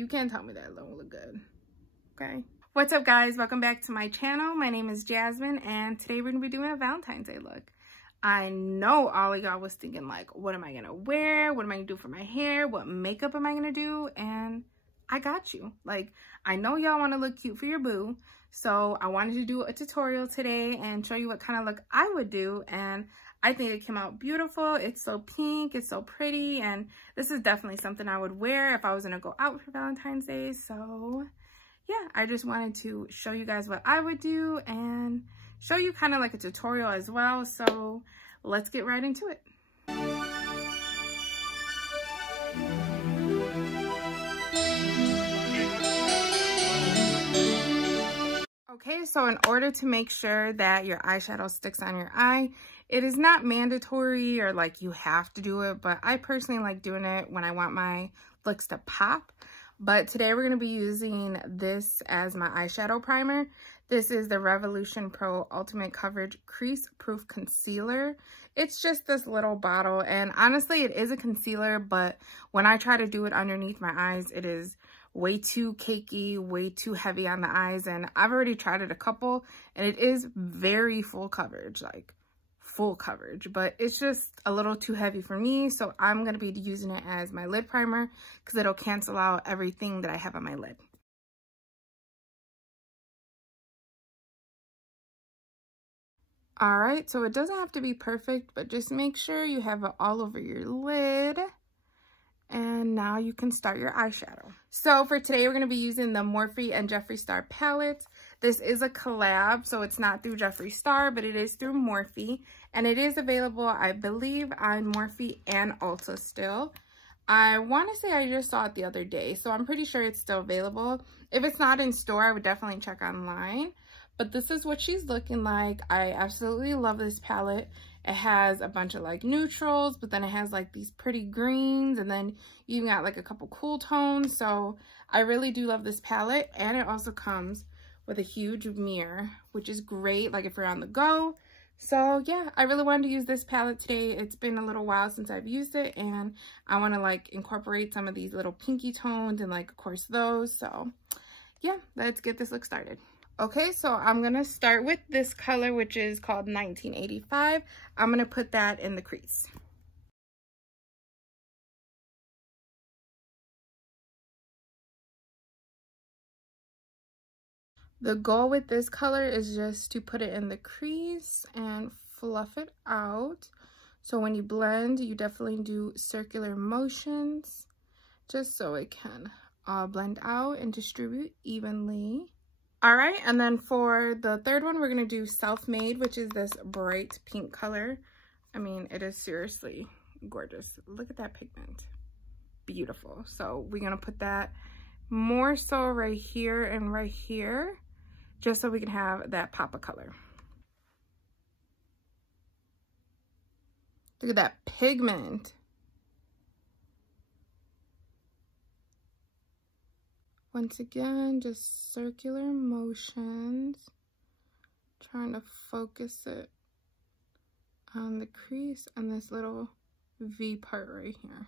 you can't tell me that it don't look good. Okay. What's up, guys? Welcome back to my channel. My name is Jasmine, and today we're gonna be doing a Valentine's Day look. I know all of y'all was thinking, like, what am I gonna wear? What am I gonna do for my hair? What makeup am I gonna do? And I got you. Like, I know y'all want to look cute for your boo, so I wanted to do a tutorial today and show you what kind of look I would do, and I think it came out beautiful. It's so pink, it's so pretty, and this is definitely something I would wear if I was gonna go out for Valentine's Day. So yeah, I just wanted to show you guys what I would do and show you kind of like a tutorial as well. So let's get right into it. Okay, so in order to make sure that your eyeshadow sticks on your eye, it is not mandatory or like you have to do it, but I personally like doing it when I want my looks to pop. But today we're going to be using this as my eyeshadow primer. This is the Revolution Pro Ultimate Coverage Crease Proof Concealer. It's just this little bottle, and honestly it is a concealer, but when I try to do it underneath my eyes, it is way too cakey, way too heavy on the eyes, and I've already tried it a couple, and it is very full coverage, like full coverage, but it's just a little too heavy for me. So I'm going to be using it as my lid primer because it'll cancel out everything that I have on my lid. All right, so it doesn't have to be perfect, but just make sure you have it all over your lid. And now you can start your eyeshadow. So for today, we're going to be using the Morphe and Jeffree Star palettes. This is a collab, so it's not through Jeffree Star, but it is through Morphe. And it is available, I believe, on Morphe and Ulta still. I want to say I just saw it the other day, so I'm pretty sure it's still available. If it's not in store, I would definitely check online. But this is what she's looking like. I absolutely love this palette. It has a bunch of like neutrals, but then it has like these pretty greens, and then you even got like a couple cool tones. So I really do love this palette, and it also comes with a huge mirror, which is great like if you're on the go. So yeah, I really wanted to use this palette today. It's been a little while since I've used it, and I want to like incorporate some of these little pinky tones and like of course those. So yeah, let's get this look started. Okay, so I'm going to start with this color, which is called 1985. I'm going to put that in the crease. The goal with this color is just to put it in the crease and fluff it out. So when you blend, you definitely do circular motions just so it can blend out and distribute evenly. All right, and then for the third one, we're gonna do Self-Made, which is this bright pink color. I mean, it is seriously gorgeous. Look at that pigment, beautiful. So we're gonna put that more so right here and right here, just so we can have that pop of color. Look at that pigment. Once again, just circular motions, trying to focus it on the crease and this little V part right here.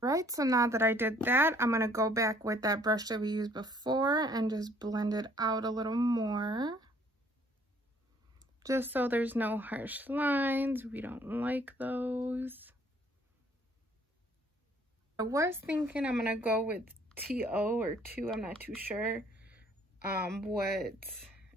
Right, so now that I did that, I'm gonna go back with that brush that we used before and just blend it out a little more. Just so there's no harsh lines, we don't like those. I was thinking I'm gonna go with TO or 2, I'm not too sure what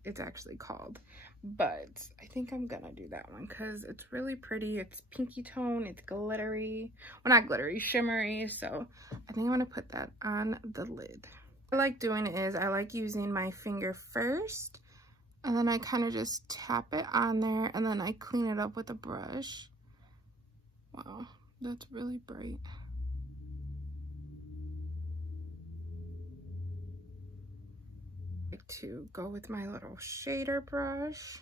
it's actually called, but I think I'm gonna do that one because it's really pretty. It's pinky tone, it's glittery, well not glittery, shimmery, so I think I'm gonna put that on the lid. What I like doing is I like using my finger first, and then I kind of just tap it on there, and then I clean it up with a brush. Wow, that's really bright. To go with my little shader brush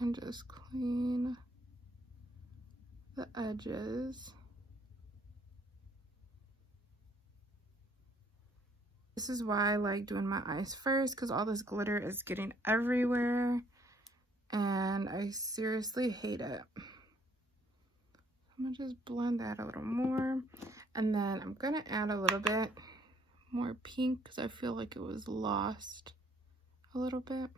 and just clean the edges. This is why I like doing my eyes first, because all this glitter is getting everywhere and I seriously hate it. I'm gonna just blend that a little more. And then I'm gonna add a little bit more pink because I feel like it was lost a little bit.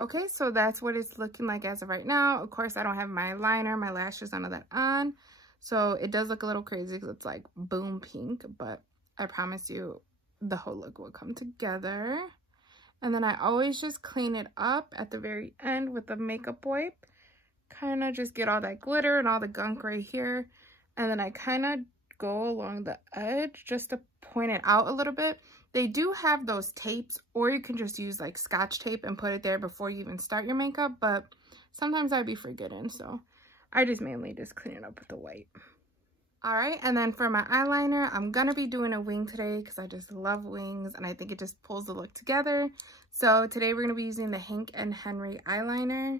Okay, so that's what it's looking like as of right now. Of course, I don't have my liner, my lashes, none of that on. So it does look a little crazy because it's like boom pink, but I promise you the whole look will come together. And then I always just clean it up at the very end with a makeup wipe. Kind of just get all that glitter and all the gunk right here. And then I kind of go along the edge just to point it out a little bit. They do have those tapes, or you can just use like Scotch tape and put it there before you even start your makeup, but sometimes I'd be forgetting, so I just mainly just clean it up with the white. All right, and then for my eyeliner, I'm gonna be doing a wing today because I just love wings and I think it just pulls the look together. So today we're gonna be using the Hank & Henry eyeliner.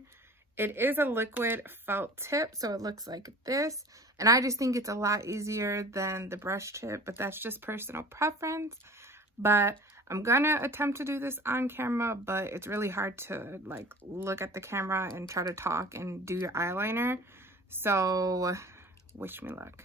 It is a liquid felt tip, so it looks like this. And I just think it's a lot easier than the brush tip, but that's just personal preference. But I'm gonna attempt to do this on camera, but it's really hard to like look at the camera and try to talk and do your eyeliner. So wish me luck.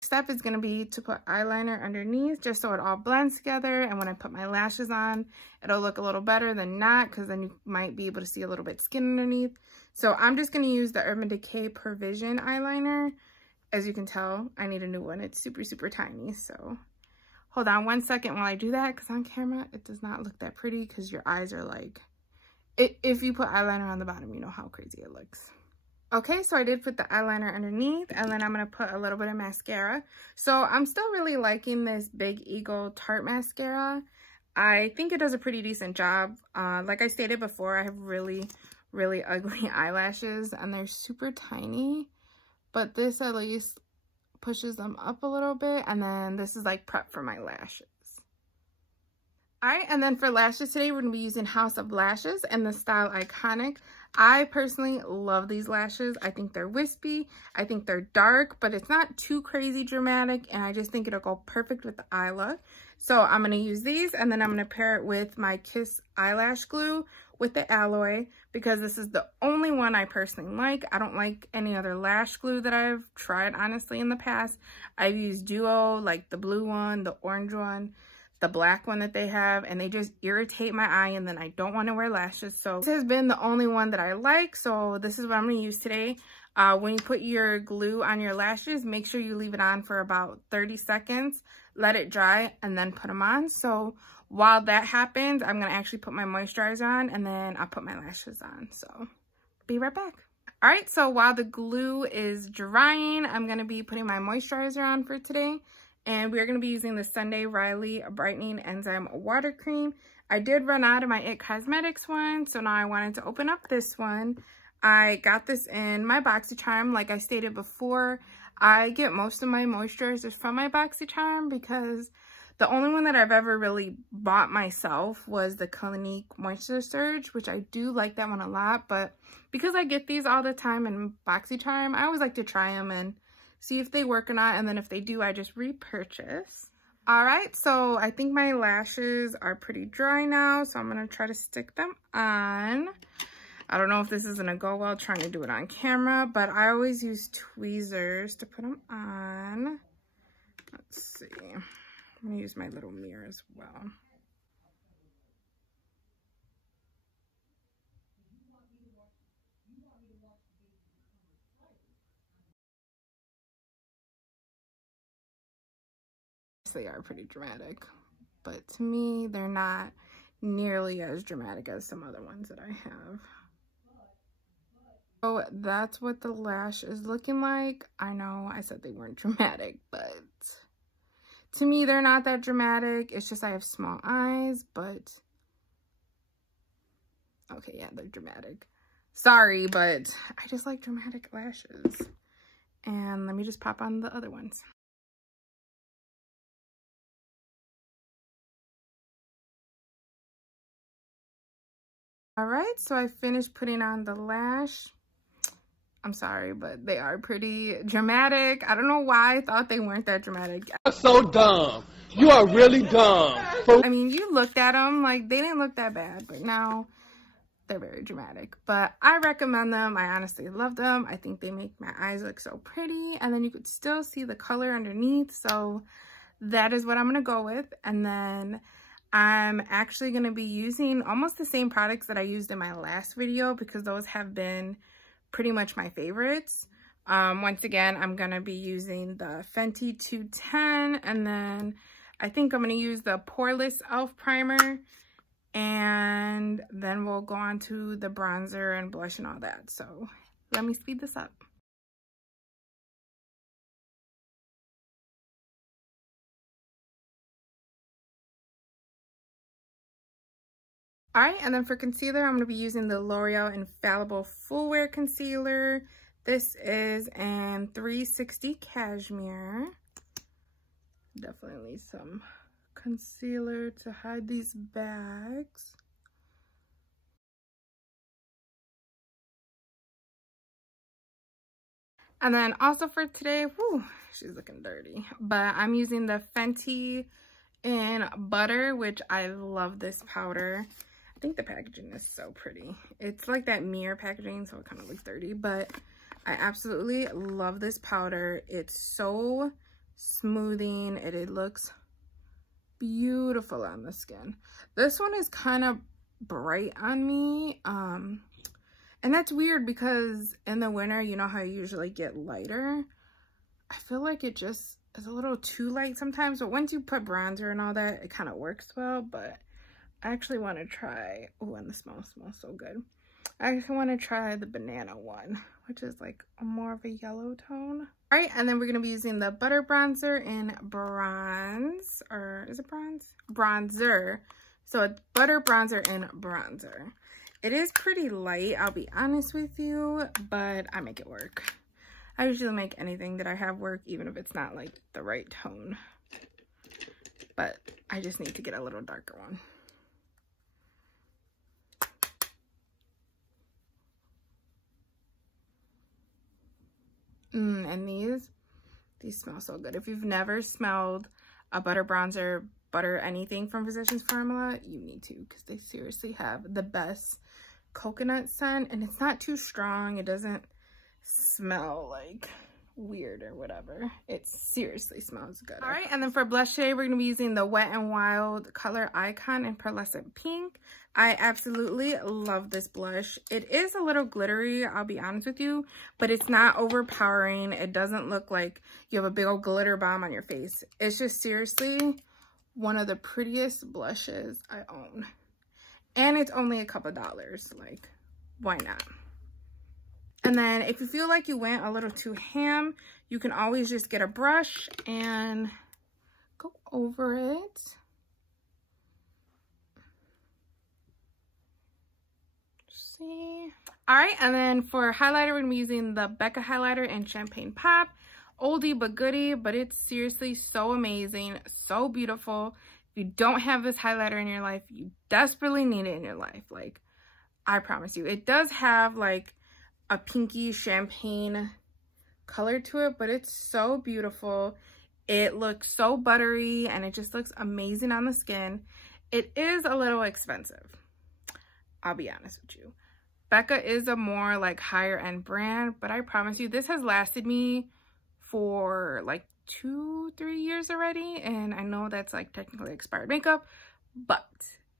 Step is going to be to put eyeliner underneath just so it all blends together, and when I put my lashes on it'll look a little better than not, because then you might be able to see a little bit skin underneath. So I'm just going to use the Urban Decay Perversion eyeliner. As you can tell, I need a new one. It's super tiny, so hold on one second while I do that, because on camera it does not look that pretty because your eyes are like, if you put eyeliner on the bottom, you know how crazy it looks. Okay, so I did put the eyeliner underneath, and then I'm going to put a little bit of mascara. So I'm still really liking this Big Ego Tarte mascara. I think it does a pretty decent job. Like I stated before, I have really ugly eyelashes, and they're super tiny. But this at least pushes them up a little bit, and then this is like prep for my lashes. Alright, and then for lashes today, we're going to be using House of Lashes and the style Iconic. I personally love these lashes. I think they're wispy. I think they're dark, but it's not too crazy dramatic, and I just think it'll go perfect with the eye look. So I'm going to use these, and then I'm going to pair it with my Kiss eyelash glue with the Aloe, because this is the only one I personally like. I don't like any other lash glue that I've tried, honestly, in the past. I've used Duo, like the blue one, the orange one, the black one that they have, and they just irritate my eye, and then I don't want to wear lashes. So this has been the only one that I like, so this is what I'm going to use today. When you put your glue on your lashes, make sure you leave it on for about 30 seconds, let it dry, and then put them on. So while that happens, I'm going to actually put my moisturizer on, and then I'll put my lashes on. So be right back. All right, so while the glue is drying, I'm going to be putting my moisturizer on for today. And we're going to be using the Sunday Riley Brightening Enzyme Water Cream. I did run out of my IT Cosmetics one, so now I wanted to open up this one. I got this in my BoxyCharm. Like I stated before, I get most of my moisturizers from my BoxyCharm because the only one that I've ever really bought myself was the Clinique Moisture Surge, which I do like that one a lot. But because I get these all the time in BoxyCharm, I always like to try them and see if they work or not, and then if they do, I just repurchase. All right, so I think my lashes are pretty dry now, so I'm gonna try to stick them on. I don't know if this is gonna go well trying to do it on camera, but I always use tweezers to put them on. Let's see. I'm gonna use my little mirror as well. They are pretty dramatic, but to me they're not nearly as dramatic as some other ones that I have. So that's what the lash is looking like. I know I said they weren't dramatic, but to me they're not that dramatic. It's just I have small eyes, but okay, yeah, they're dramatic. Sorry, but I just like dramatic lashes. And let me just pop on the other ones. All right, so I finished putting on the lash. I'm sorry, but they are pretty dramatic. I don't know why I thought they weren't that dramatic. You're so dumb. You are really dumb. I mean, you looked at them, like, they didn't look that bad, but now they're very dramatic. But I recommend them. I honestly love them. I think they make my eyes look so pretty. And then you could still see the color underneath. So that is what I'm going to go with. And then I'm actually going to be using almost the same products that I used in my last video, because those have been pretty much my favorites. Once again, I'm going to be using the Fenty 210, and then I think I'm going to use the Poreless e.l.f. primer, and then we'll go on to the bronzer and blush and all that. So let me speed this up. All right, and then for concealer, I'm going to be using the L'Oreal Infallible Full Wear Concealer. This is in 360 Cashmere. Definitely need some concealer to hide these bags. And then also for today, whew, she's looking dirty, but I'm using the Fenty in Butter, which I love this powder. I think the packaging is so pretty. It's like that mirror packaging, so it kind of looks dirty, but I absolutely love this powder. It's so smoothing. It looks beautiful on the skin. This one is kind of bright on me. And that's weird because in the winter, you know how you usually get lighter. I feel like it just is a little too light sometimes, but once you put bronzer and all that, it kind of works well. But I actually want to try, oh, and the smell smells so good. I actually want to try the banana one, which is like more of a yellow tone. All right, and then we're going to be using the Butter Bronzer in Bronze, or is it Bronze? Bronzer. So it's Butter Bronzer in Bronzer. It is pretty light, I'll be honest with you, but I make it work. I usually make anything that I have work, even if it's not like the right tone. But I just need to get a little darker one. And these smell so good. If you've never smelled a butter bronzer, butter anything from Physicians Formula, you need to, because they seriously have the best coconut scent, and it's not too strong. It doesn't smell like weird or whatever. It seriously smells good. All right, and then for blush today, we're going to be using the Wet n Wild Color Icon in Pearlescent Pink. I absolutely love this blush. It is a little glittery, I'll be honest with you, but it's not overpowering. It doesn't look like you have a big old glitter bomb on your face. It's just seriously one of the prettiest blushes I own. And it's only a couple dollars. Like, why not? And then if you feel like you went a little too ham, you can always just get a brush and go over it. See? All right, and then for highlighter, we're gonna be using the Becca highlighter in Champagne Pop. Oldie but goodie, but it's seriously so amazing, so beautiful. If you don't have this highlighter in your life, you desperately need it in your life. Like, I promise you. It does have like a pinky champagne color to it, but it's so beautiful. It looks so buttery and it just looks amazing on the skin. It is a little expensive, I'll be honest with you. Becca is a more like higher end brand, but I promise you this has lasted me for like 2-3 years already, and I know that's like technically expired makeup, but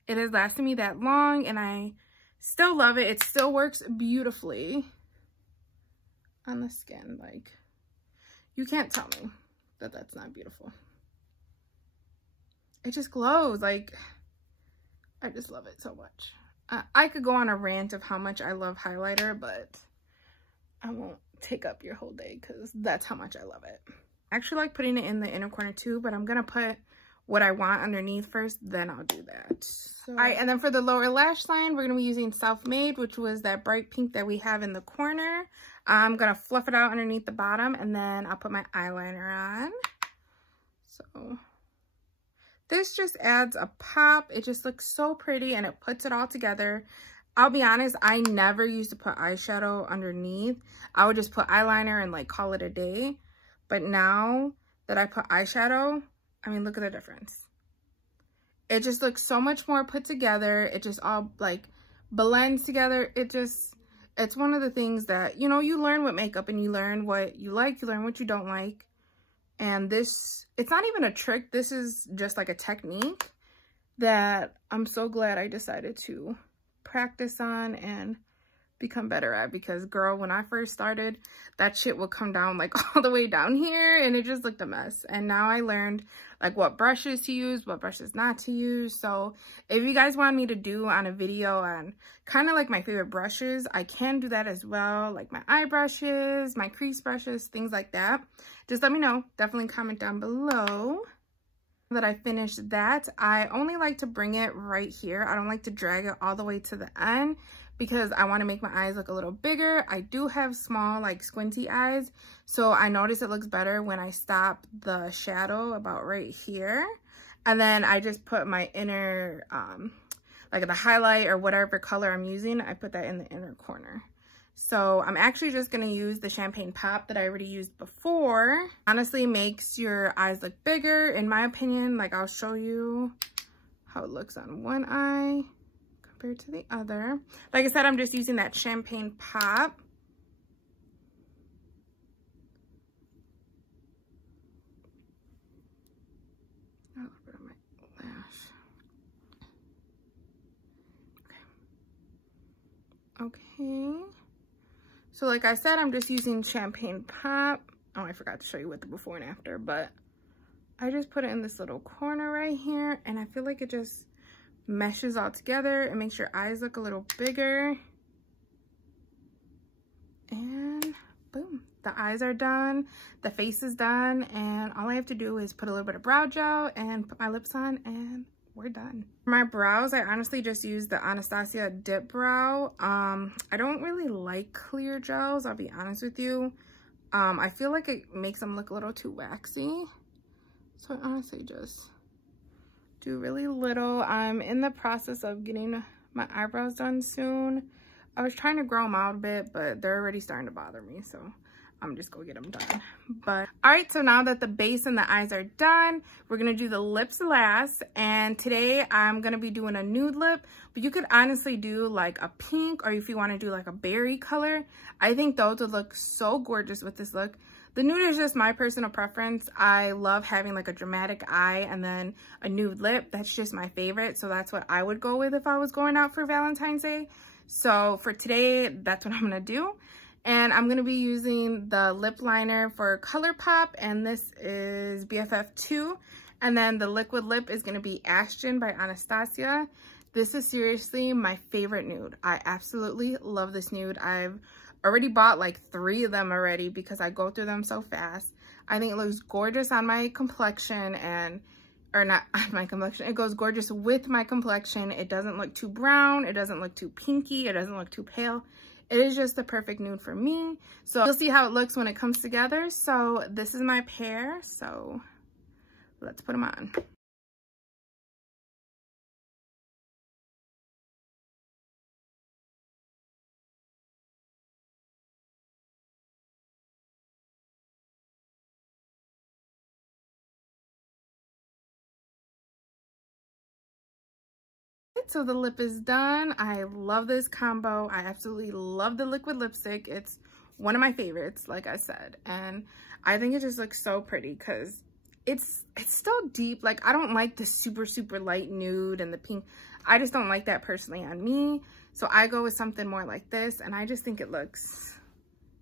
it has lasted me that long and I still love it. It still works beautifully on the skin. Like, you can't tell me that that's not beautiful. It just glows. Like, I just love it so much. I could go on a rant of how much I love highlighter, but I won't take up your whole day because that's how much I love it. I actually like putting it in the inner corner too, but I'm gonna put what I want underneath first, then I'll do that. So, all right, and then for the lower lash line, we're gonna be using Self Made, which was that bright pink that we have in the corner. I'm gonna fluff it out underneath the bottom, and then I'll put my eyeliner on. So this just adds a pop. It just looks so pretty and it puts it all together. I'll be honest, I never used to put eyeshadow underneath. I would just put eyeliner and like call it a day. But now that I put eyeshadow, I mean, look at the difference. It just looks so much more put together. It just all like blends together. It's one of the things that, you know, you learn with makeup and you learn what you like, you learn what you don't like. And this, it's not even a trick. This is just like a technique that I'm so glad I decided to practice on and become better at, because girl, when I first started, that shit would come down like all the way down here and it just looked a mess. And now I learned like what brushes to use, what brushes not to use. So if you guys want me to do on a video on kind of like my favorite brushes, I can do that as well, like my eye brushes, my crease brushes, things like that. Just let me know. Definitely comment down below. That I finished that, I only like to bring it right here. I don't like to drag it all the way to the end because I want to make my eyes look a little bigger. I do have small, like squinty eyes, so I notice it looks better when I stop the shadow about right here. And then I just put my inner, like the highlight or whatever color I'm using, I put that in the inner corner. So I'm actually just going to use the Champagne Pop that I already used before. Honestly, makes your eyes look bigger, in my opinion. Like, I'll show you how it looks on one eye compared to the other. Like I said, I'm just using that Champagne Pop. A little bit of my lash. Okay. So like I said, I'm just using Champagne Pop. Oh, I forgot to show you what the before and after, but I just put it in this little corner right here, and I feel like it just meshes all together. It makes your eyes look a little bigger. And boom, the eyes are done, the face is done, and all I have to do is put a little bit of brow gel and put my lips on, and we're done. For my brows, I honestly just use the Anastasia Dip Brow. I don't really like clear gels, I'll be honest with you. I feel like it makes them look a little too waxy. So I honestly just do really little. I'm in the process of getting my eyebrows done soon. I was trying to grow them out a bit, but they're already starting to bother me, so I'm just gonna get them done. But all right, so now that the base and the eyes are done, we're gonna do the lips last. And today I'm gonna be doing a nude lip, but you could honestly do like a pink, or if you want to do like a berry color. I think those would look so gorgeous with this look. The nude is just my personal preference. I love having like a dramatic eye and then a nude lip. That's just my favorite, so that's what I would go with if I was going out for Valentine's Day. So for today, that's what I'm gonna do. And I'm gonna be using the lip liner for Colourpop, and this is BFF2. And then the liquid lip is gonna be Ashton by Anastasia. This is seriously my favorite nude. I absolutely love this nude. I've already bought like 3 of them already because I go through them so fast. I think it looks gorgeous on my complexion, and or not on my complexion, it goes gorgeous with my complexion. It doesn't look too brown, it doesn't look too pinky, it doesn't look too pale. It is just the perfect nude for me. So you'll see how it looks when it comes together. So this is my pair, so let's put them on. So the lip is done. I love this combo. I absolutely love the liquid lipstick. It's one of my favorites, like I said, and I think it just looks so pretty because it's still deep. Like, I don't like the super light nude and the pink. I just don't like that personally on me, so I go with something more like this, and I just think it looks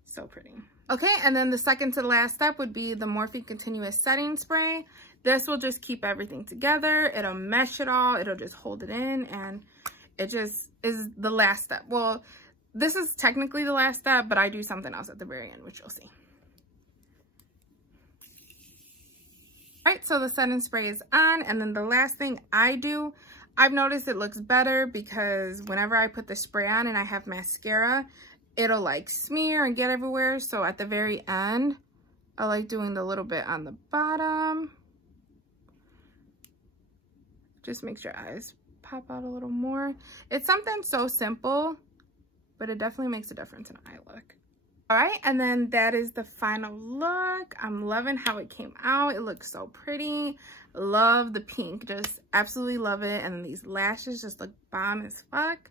so pretty. Okay, and then the second to the last step would be the Morphe Continuous Setting Spray. This will just keep everything together. It'll mesh it all. It'll just hold it in, and it just is the last step. Well, this is technically the last step, but I do something else at the very end, which you'll see. All right, so the setting spray is on, and then the last thing I do, I've noticed it looks better because whenever I put the spray on and I have mascara, it'll like smear and get everywhere. So at the very end, I like doing the little bit on the bottom. Just makes your eyes pop out a little more. It's something so simple, but it definitely makes a difference in eye look. All right, and then that is the final look. I'm loving how it came out. It looks so pretty. Love the pink, just absolutely love it. And then these lashes just look bomb as fuck.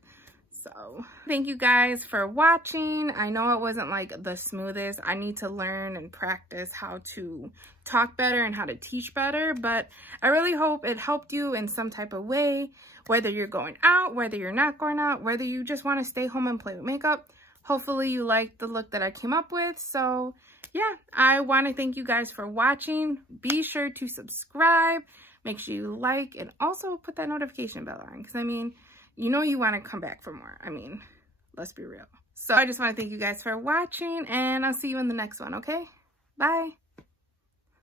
So thank you guys for watching. I know it wasn't like the smoothest. I need to learn and practice how to talk better and how to teach better, but I really hope it helped you in some type of way, whether you're going out, whether you're not going out, whether you just want to stay home and play with makeup. Hopefully you liked the look that I came up with. So yeah, I want to thank you guys for watching. Be sure to subscribe, make sure you like, and also put that notification bell on, because I mean, you know you want to come back for more. I mean, let's be real. So I just want to thank you guys for watching, and I'll see you in the next one, okay? Bye.